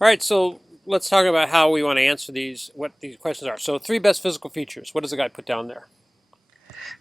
All right, so let's talk about how we want to answer these, what these questions are. So, three best physical features. What does the guy put down there?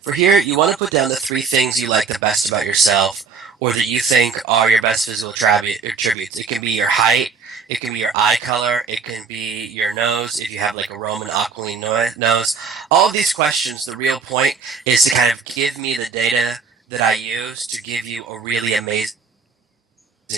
For here, you want to put down the three things you like the best about yourself, or that you think are your best physical attributes. It can be your height, it can be your eye color, it can be your nose, if you have like a Roman aquiline nose. All of these questions, the real point is to kind of give me the data that I use to give you a really amazing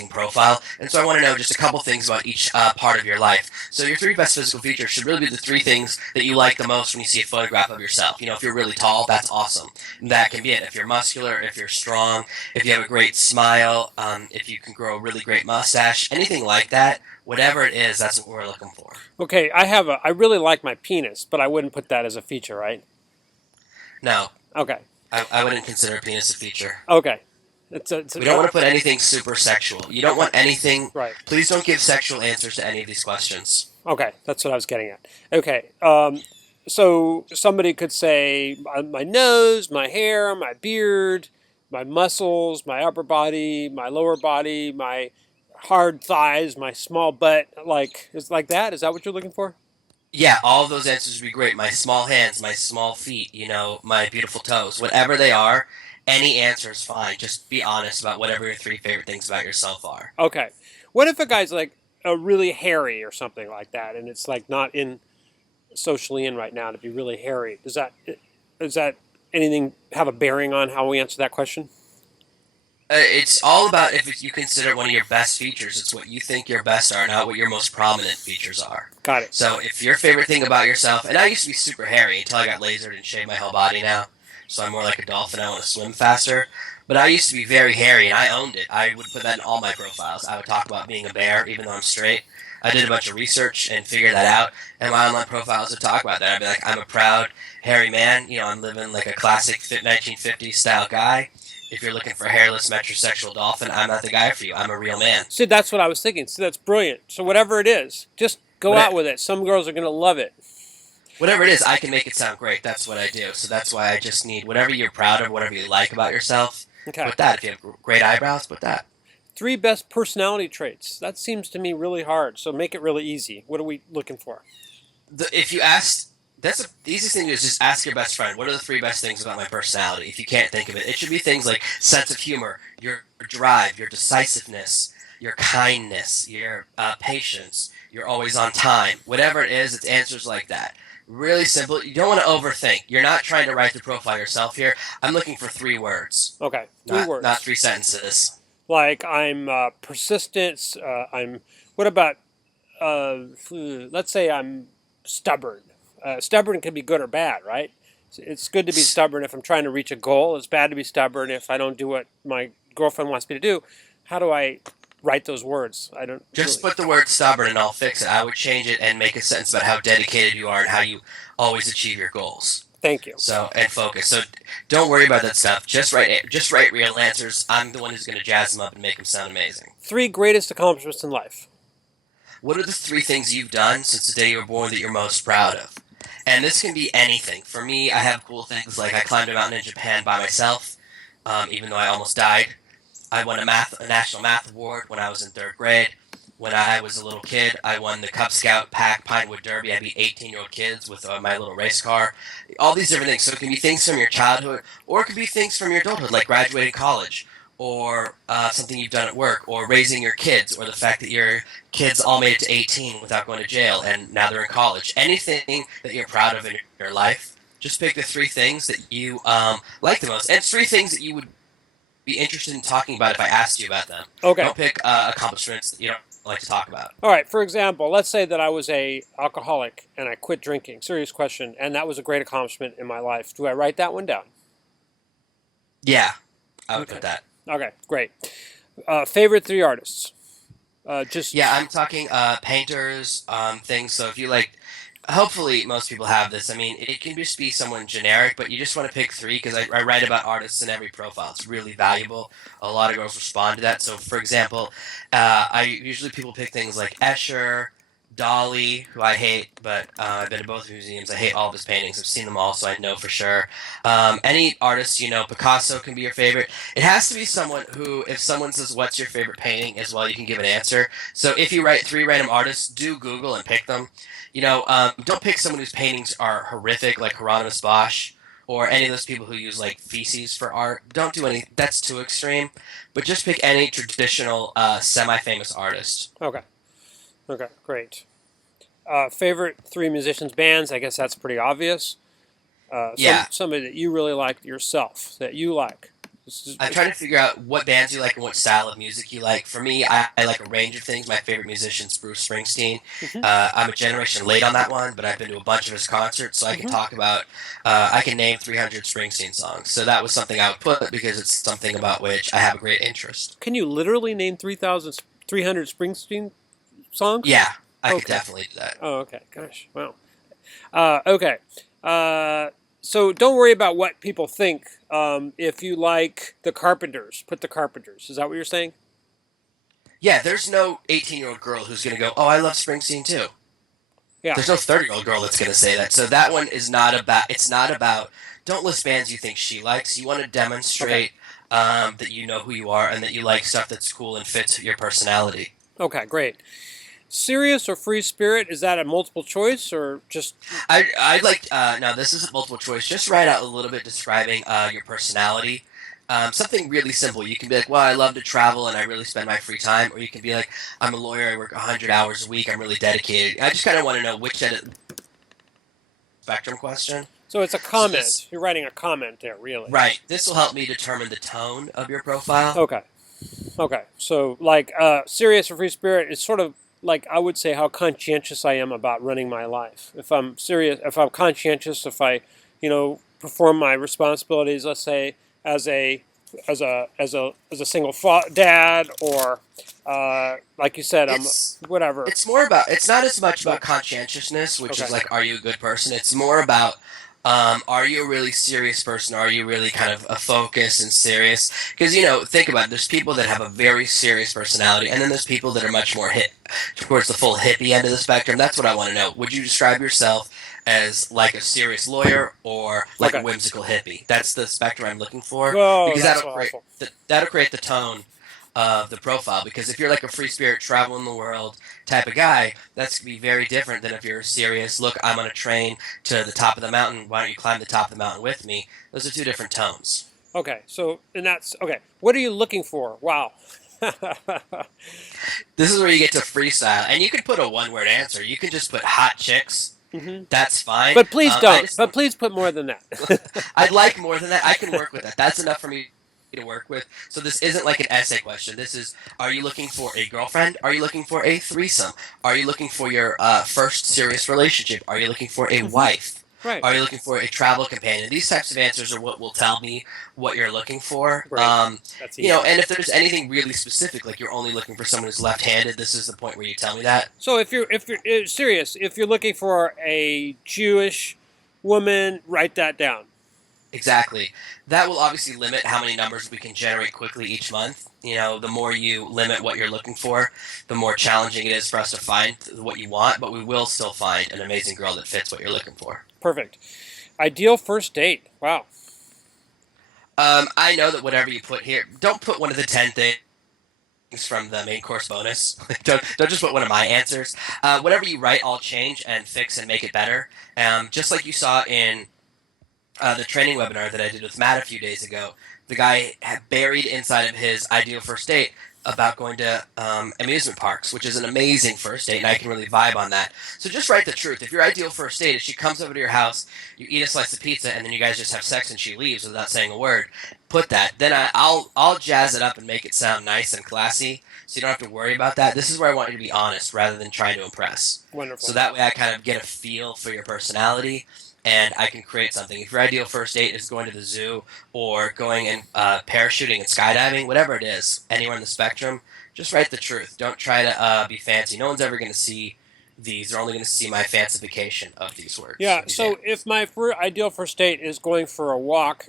profile. And so I want to know just a couple things about each part of your life. So your three best physical features should really be the three things that you like the most when you see a photograph of yourself. You know, if you're really tall, that's awesome. And that can be it. If you're muscular, if you're strong, if you have a great smile, if you can grow a really great mustache, anything like that, whatever it is, that's what we're looking for. Okay, I really like my penis, but I wouldn't put that as a feature, right? No, Okay, I wouldn't consider penis a feature. okay. We don't want to put anything super sexual. You don't want anything. Right. Please don't give sexual answers to any of these questions. Okay, that's what I was getting at. Okay, so somebody could say my nose, my hair, my beard, my muscles, my upper body, my lower body, my hard thighs, my small butt. Like is like that? Is that what you're looking for? Yeah, all of those answers would be great. My small hands, my small feet, my beautiful toes, whatever they are, any answer is fine. Just be honest about whatever your three favorite things about yourself are. Okay. What if a guy's like a really hairy or something like that, and it's like not in socially in right now to be really hairy? Does that anything have a bearing on how we answer that question? It's all about if you consider it one of your best features. It's what you think your best are, not what your most prominent features are. Got it. So if your favorite thing about yourself, and I used to be super hairy until I got lasered and shaved my whole body now, so I'm more like a dolphin. I want to swim faster. But I used to be very hairy, and I owned it. I would put that in all my profiles. I would talk about being a bear, even though I'm straight. I did a bunch of research and figured that out, and my online profiles would talk about that. I'd be like, I'm a proud hairy man. I'm living like a classic 1950s style guy. If you're looking for a hairless metrosexual dolphin, I'm not the guy for you. I'm a real man. See, that's what I was thinking. See, that's brilliant. So whatever it is, just go What out with it. Some girls are going to love it. Whatever it is, I can make it sound great. That's what I do. So that's why I just need whatever you're proud of, whatever you like about yourself. Okay. Put that. If you have great eyebrows, put that. Three best personality traits. That seems to me really hard. So make it really easy. What are we looking for? If you ask, the easiest thing to do is just ask your best friend. What are the three best things about my personality? If you can't think of it, it should be things like sense of humor, your drive, your decisiveness, your kindness, your patience. You're always on time. Whatever it is, it's answers like that. Really simple. You don't want to overthink. You're not trying to write the profile yourself here. I'm looking for three words, Okay. Three not words. three sentences. Like I'm persistent. I'm. What about? Let's say I'm stubborn. Stubborn can be good or bad, right? It's good to be stubborn if I'm trying to reach a goal. It's bad to be stubborn if I don't do what my girlfriend wants me to do. How do I write those words? I don't Just really. put the word stubborn and I'll fix it. I would change it and make a sentence about how dedicated you are and how you always achieve your goals. Thank you. And focus. So don't worry about that stuff. Just write real answers. I'm the one who's going to jazz them up and make them sound amazing. Three greatest accomplishments in life. What are the three things you've done since the day you were born that you're most proud of? And this can be anything. For me, I have cool things like I climbed a mountain in Japan by myself, even though I almost died. I won a national math award when I was in third grade. When I was a little kid, I won the Cub Scout Pack Pinewood Derby. I beat 18-year-old kids with my little race car. All these different things. So it can be things from your childhood, or it could be things from your adulthood, like graduating college, or something you've done at work, or raising your kids, or the fact that your kids all made it to 18 without going to jail, and now they're in college. Anything that you're proud of in your life, just pick the three things that you like the most, and three things that you would be interested in talking about if I asked you about them. Okay. Don't pick accomplishments that you don't like to talk about. All right. For example, let's say that I was a alcoholic and I quit drinking. Serious question, and that was a great accomplishment in my life. Do I write that one down? Yeah, I would Okay. put that. Okay. Great. Favorite three artists. Just Yeah, I'm talking painters, things. So if you like, hopefully most people have this. I mean, it can just be someone generic, but you just want to pick three because I write about artists in every profile. It's really valuable. A lot of girls respond to that. So for example, I usually people pick things like Escher, Dolly, who I hate, but I've been to both museums. I hate all of his paintings. I've seen them all, so I know for sure. Any artist, Picasso can be your favorite. It has to be someone who, if someone says, "What's your favorite painting?" as well, you can give an answer. So if you write three random artists, do Google and pick them. Don't pick someone whose paintings are horrific, like Hieronymus Bosch, or any of those people who use like feces for art. Don't do any. That's too extreme. But just pick any traditional, semi-famous artist. Okay. Okay. Great. Favorite three musicians bands? I guess that's pretty obvious. Yeah, Somebody that you really like yourself that you like. I'm trying to figure out what bands you like and what style of music you like. For me, I like a range of things. My favorite musician's Bruce Springsteen. Hmm. I'm a generation late on that one, but I've been to a bunch of his concerts, so I can Hmm. talk about. I can name 300 Springsteen songs. So that was something I would put because it's something about which I have a great interest. Can you literally name 3,300 Springsteen songs? Yeah, I could Okay. definitely do that. Oh, okay. Gosh. Wow. Okay. Uh, so don't worry about what people think. If you like the Carpenters, put the Carpenters. Is that what you're saying? Yeah, there's no 18-year-old girl who's going to go, "Oh, I love Springsteen too." Yeah. There's no 30-year-old girl that's going to say that. So that one is not about. It's not about. Don't list bands you think she likes. You want to Okay. demonstrate that you know who you are and that you like stuff that's cool and fits your personality. Okay. Great. Serious or free spirit? Is that a multiple choice or just I'd like. Now this isn't multiple choice. Just write out a little bit describing your personality. Something really simple. You can be like, "Well, I love to travel and I really spend my free time," or you can be like, "I'm a lawyer. I work 100 hours a week. I'm really dedicated." I just kind of want to know which end of the spectrum question. so? It's a So this comment. You're writing a comment there, really. Right. This will help me determine the tone of your profile. Okay. Okay. So, like, serious or free spirit is sort of like I would say how conscientious I am about running my life. If I'm serious, if I'm conscientious, if I, perform my responsibilities, let's say as a as a single dad, or like you said, I'm It's whatever. it's more about it's not as much about But conscientiousness, which okay. is like, are you a good person? It's more about are you a really serious person? Are you really kind of a focus and serious? Because think about it. There's people that have a very serious personality, and then there's people that are much more hit towards the full hippie end of the spectrum. That's what I want to know. Would you describe yourself as like a serious lawyer or like a Okay. whimsical hippie? That's the spectrum I'm looking for Oh, because that's that'll create awful. that'll create the tone of the profile. Because if you're like a free spirit, traveling the world type of guy, that's gonna be very different than if you're serious. Look, I'm on a train to the top of the mountain. Why don't you climb the top of the mountain with me? Those are two different tones. Okay. So, and that's okay. What are you looking for? Wow. This is where you get to freestyle, and you can put a one-word answer. You can just put hot chicks. Hmm. That's fine. But please I don't. just But want. please put more than that. I'd like more than that. I can work with that. That's enough for me to work with. So this isn't like an essay question. This is: are you looking for a girlfriend? Are you looking for a threesome? Are you looking for your first serious relationship? Are you looking for a Hmm. wife? Right. Are you looking for a travel companion? These types of answers are what will tell me what you're looking for. Great. That's easy. And if there's anything really specific, like you're only looking for someone who's left-handed, this is the point where you tell me that. So if you're serious, if you're looking for a Jewish woman, write that down. Exactly. That will obviously limit how many numbers we can generate quickly each month. The more you limit what you're looking for, the more challenging it is for us to find what you want, but we will still find an amazing girl that fits what you're looking for. Perfect. Ideal first date. Wow. I know that whatever you put here, don't put one of the 10 things from the main course bonus. Don't just put one of my answers. Whatever you write, I'll change and fix and make it better. Just like you saw in the training webinar that I did with Matt a few days ago, the guy had buried inside of his ideal first date about going to amusement parks, which is an amazing first date, and I can really vibe on that. So just write the truth. If your ideal first date is she comes over to your house, you eat a slice of pizza, and then you guys just have sex and she leaves without saying a word, put that. Then I'll jazz it up and make it sound nice and classy, so you don't have to worry about that. This is where I want you to be honest rather than trying to impress. So Wonderful. that way I kind of get a feel for your personality and I can create something. If your ideal first date is going to the zoo or going and parachuting and skydiving, whatever it is, anywhere in the spectrum, just write the truth. Don't try to be fancy. No one's ever going to see these. They're only going to see my fancification of these words, Yeah. of these So answers. if my ideal first date is going for a walk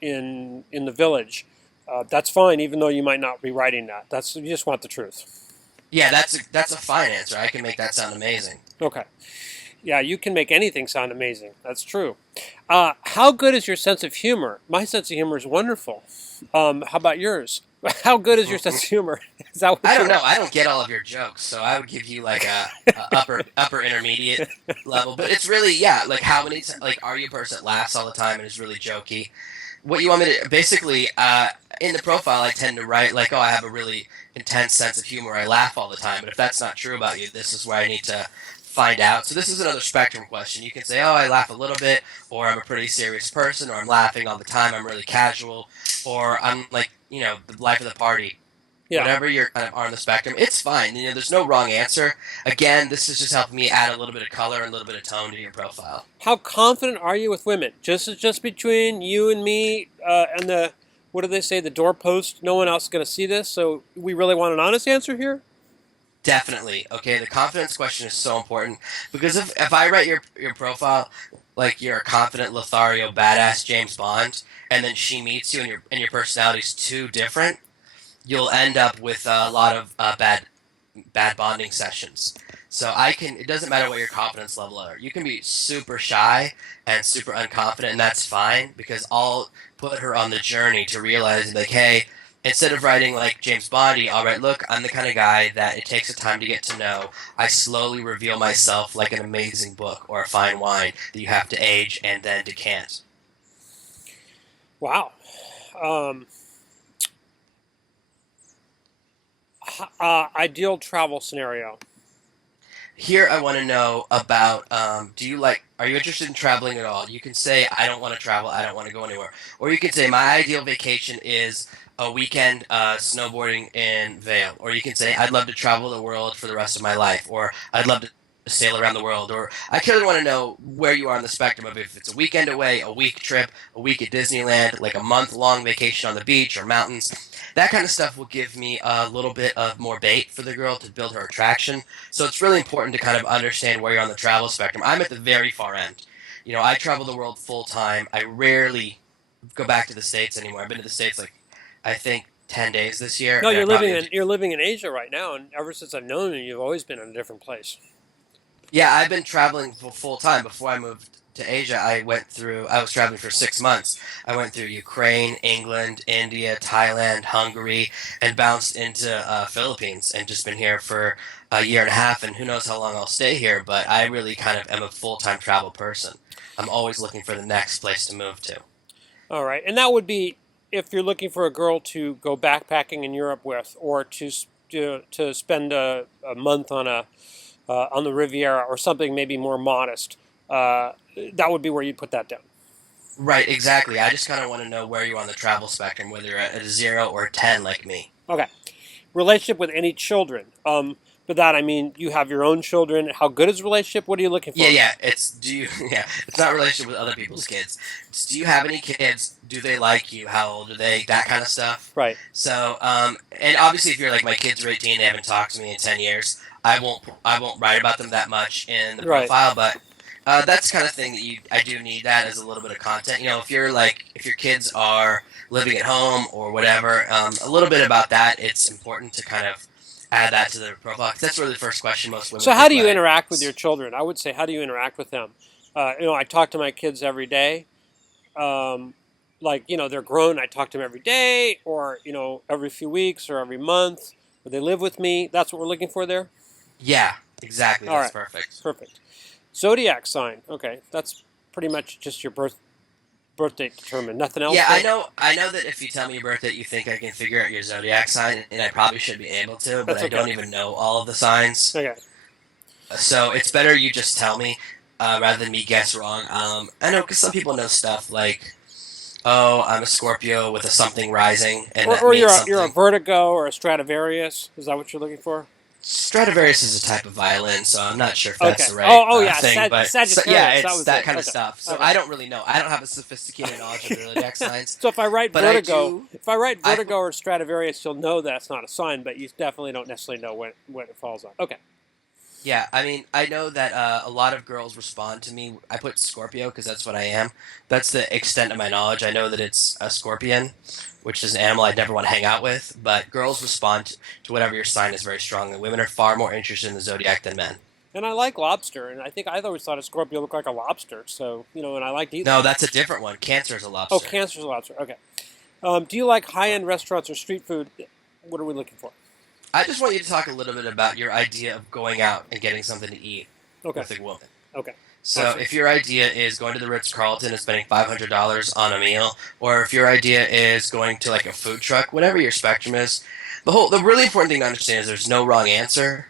in the village, that's fine. Even though you might not be writing that, you just want the truth. Yeah, that's a fine answer. I can make that sound amazing. Okay. Yeah, you can make anything sound amazing. That's true. How good is your sense of humor? My sense of humor is wonderful. How about yours? How good is your sense of humor? Is that I what don't you're? know. I don't get all of your jokes, so I would give you like a upper intermediate level. But it's really, yeah, like how many like are you a person that laughs all the time and is really jokey? What you want me to basically in the profile, I tend to write like, oh, I have a really intense sense of humor. I laugh all the time. But if that's not true about you, this is where I need to find out. So this is another spectrum question. You can say, oh, I laugh a little bit, or I'm a pretty serious person, or I'm laughing all the time. I'm really casual, or I'm like, the life of the party. Yeah. Whatever you're kind of on the spectrum, it's fine. There's no wrong answer. Again, this is just helping me add a little bit of color and a little bit of tone to your profile. How confident are you with women? Just between you and me and the what do they say? The doorpost. No one else is going to see this. So we really want an honest answer here. Definitely. Okay, the confidence question is so important because if I write your profile like you're a confident Lothario badass James Bond, and then she meets you and your personality's too different, you'll end up with a lot of bad bonding sessions. So it doesn't matter what your confidence level are. You can be super shy and super unconfident, and that's fine because I'll put her on the journey to realizing like, hey, instead of writing like James Bondy, I'll write, look, I'm the kind of guy that it takes a time to get to know. I slowly reveal myself like an amazing book or a fine wine that you have to age and then decant. Wow. Um, ideal travel scenario. Here, I want to know about are you interested in traveling at all? You can say, I don't want to travel, I don't want to go anywhere. Or you can say, my ideal vacation is a weekend snowboarding in Vail. Or you can say, I'd love to travel the world for the rest of my life. Or I'd love to sail around the world. Or I kind of want to know where you are on the spectrum of if it's a weekend away, a week trip, a week at Disneyland, like a month-long vacation on the beach or mountains. That kind of stuff will give me a little bit of more bait for the girl to build her attraction. So it's really important to kind of understand where you're on the travel spectrum. I'm at the very far end. I travel the world full time. I rarely go back to the States anymore. I've been to the States like I think 10 days this year, No, and I probably you're living in Asia right now, and ever since I've known you, you've always been in a different place. yeah, I've been traveling full time. Before I moved to Asia, I was traveling for 6 months. I went through Ukraine, England, India, Thailand, Hungary, and bounced into Philippines, and just been here for a year and a half. And who knows how long I'll stay here? But I really kind of am a full time travel person. I'm always looking for the next place to move to. All right, and that would be if you're looking for a girl to go backpacking in Europe with, or to spend a month on the Riviera or something maybe more modest. That would be where you'd put that down. Right, exactly. I just kind of want to know where you're on the travel spectrum, whether you're at a 0 or a 10 like me. Okay, relationship with any children. But that I mean, you have your own children. How good is the relationship? What are you looking Yeah, for? yeah. Yeah. It's not a relationship with other people's kids. It's, do you have any kids? Do they like you? How old are they? That kind of stuff. Right, So, and obviously, if you're like my kids are 18, they haven't talked to me in 10 years. I won't write about them that much in the right. profile, but that's the kind of thing that I do need that as a little bit of content. If your kids are living at home or whatever, a little bit about that. It's important to kind of add that to the profile. 'Cause that's really the first question most women So how think do you about it. interact with your children? I would say, how do you interact with them? I talk to my kids every day. Um, they're grown. I talk to them every day, or every few weeks, or every month. Or they live with me. That's what we're looking for there. Yeah, exactly. All That's right, perfect. perfect. Zodiac sign. Okay, that's pretty much just your birth date determined. Nothing else Yeah, there. I know that if you tell me your birthday, you think I can figure out your zodiac sign, and I probably should be able to, but That's I okay. don't even know all of the signs. Okay. So it's better you just tell me rather than me guess wrong. I know because some people know stuff like, oh, I'm a Scorpio with a something rising, and that Or means you're a something. Vertigo or a Stradivarius. Is that what you're looking for? Stradivarius is a type of violin, so I'm not sure if that's Okay. the right Oh yeah, thing, but yeah, Sagittarius. That it's was that it. kind of Okay. stuff. So Okay. I don't really know. I don't have a sophisticated knowledge of the zodiac signs, So if I write but I Vertigo, do. if I write I Vertigo or Stradivarius, you'll know that's not a sign, but you definitely don't necessarily know what it falls on. Okay. Yeah, I mean, I know that a lot of girls respond to me. I put Scorpio because that's what I am. That's the extent of my knowledge. I know that it's a scorpion, which is an animal I'd never want to hang out with. But girls respond to whatever your sign is very strongly. Women are far more interested in the zodiac than men. And I like lobster, and I think I always thought a Scorpio looked like a lobster. So and I like to eat No, that's a lobster. different one. Cancer is a Oh, lobster. Cancer's a lobster. Okay. Do you like high-end restaurants or street food? What are we looking for? I just want you to talk a little bit about your idea of going out and getting something to eat Okay. with a woman. Okay. So, Awesome. if your idea is going to the Ritz Carlton and spending $500 on a meal, or if your idea is going to like a food truck, whatever your spectrum is, the really important thing to understand is there's no wrong answer.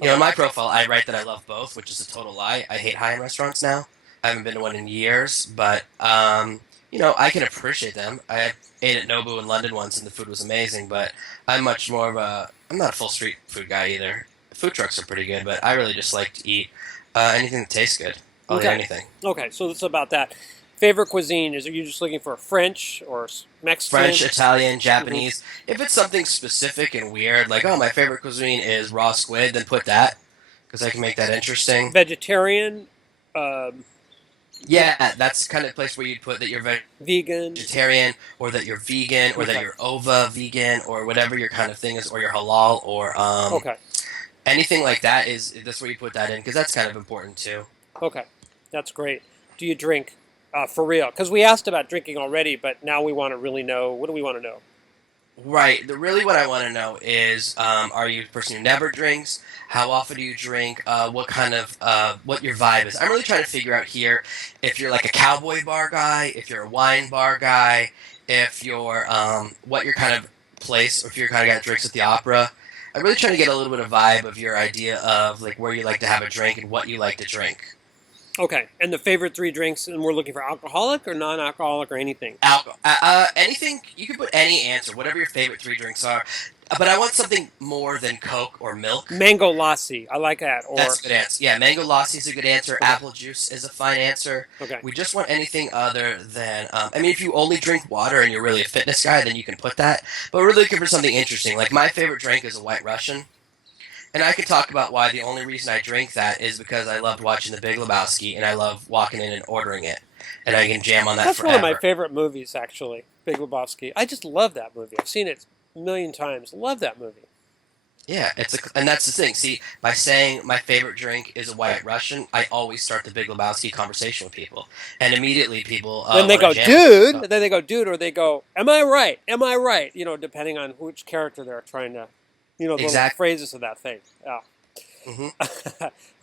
You know, Okay. in my profile, I write that I love both, which is a total lie. I hate high-end restaurants now. I haven't been to one in years, but I can appreciate them. I ate at Nobu in London once, and the food was amazing. But I'm not a full street food guy either. Food trucks are pretty good, but I really just like to eat anything that tastes good. I'll eat Okay. anything. Okay. So it's about that. Favorite cuisine? Are you just looking for French or Mexican? French, Italian, Hmm. Japanese. If it's something specific and weird, like my favorite cuisine is raw squid, then put that because I can make that interesting. Vegetarian? Um, Yeah, that's kind of the place where you'd put that you're Vegan? vegetarian, or that you're vegan, or that Okay. you're ova vegan, or whatever your kind of thing is, or you're halal, or Okay. anything like that. Is that's where you put that in because that's kind of important too. Okay. That's great. Do you drink for real? Because we asked about drinking already, but now we want to really know. What do we want to know? Right. Really, what I want to know is, are you a person who never drinks? How often do you drink? What kind of what your vibe is? I'm really trying to figure out here if you're like a cowboy bar guy, if you're a wine bar guy, if you're what your kind of place, or if you're kind of guy that drinks at the opera. I'm really trying to get a little bit of vibe of your idea of like where you like to have a drink and what you like to drink. Okay. And the favorite three drinks, and we're looking for alcoholic or non-alcoholic or anything. Alcohol. Anything you can put any answer, whatever your favorite three drinks are. But I want something more than Coke or milk. Mango lassi. I like that. That's Or a good answer. Yeah, mango lassi is a good answer. okay. Apple juice is a fine answer. Okay. We just want anything other than. I mean, if you only drink water and you're really a fitness guy, then you can put that. But we're really looking for something interesting. Like my favorite drink is a White Russian, and I can talk about why the only reason I drink that is because I loved watching The Big Lebowski, and I love walking in and ordering it, and I can jam on that That's one of my forever. favorite movies, actually. Big Lebowski. I just love that movie. I've seen it a million times. Love that movie. Yeah, and that's the thing. See, by saying my favorite drink is a White Russian, I always start the Big Lebowski conversation with people, and immediately people Then they want to go, jam. dude. So, Then they go, dude, or they go, am I right? Am I right? Depending on which character they're trying to, the little exactly. phrases of that thing. Yeah. Hmm.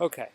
Okay.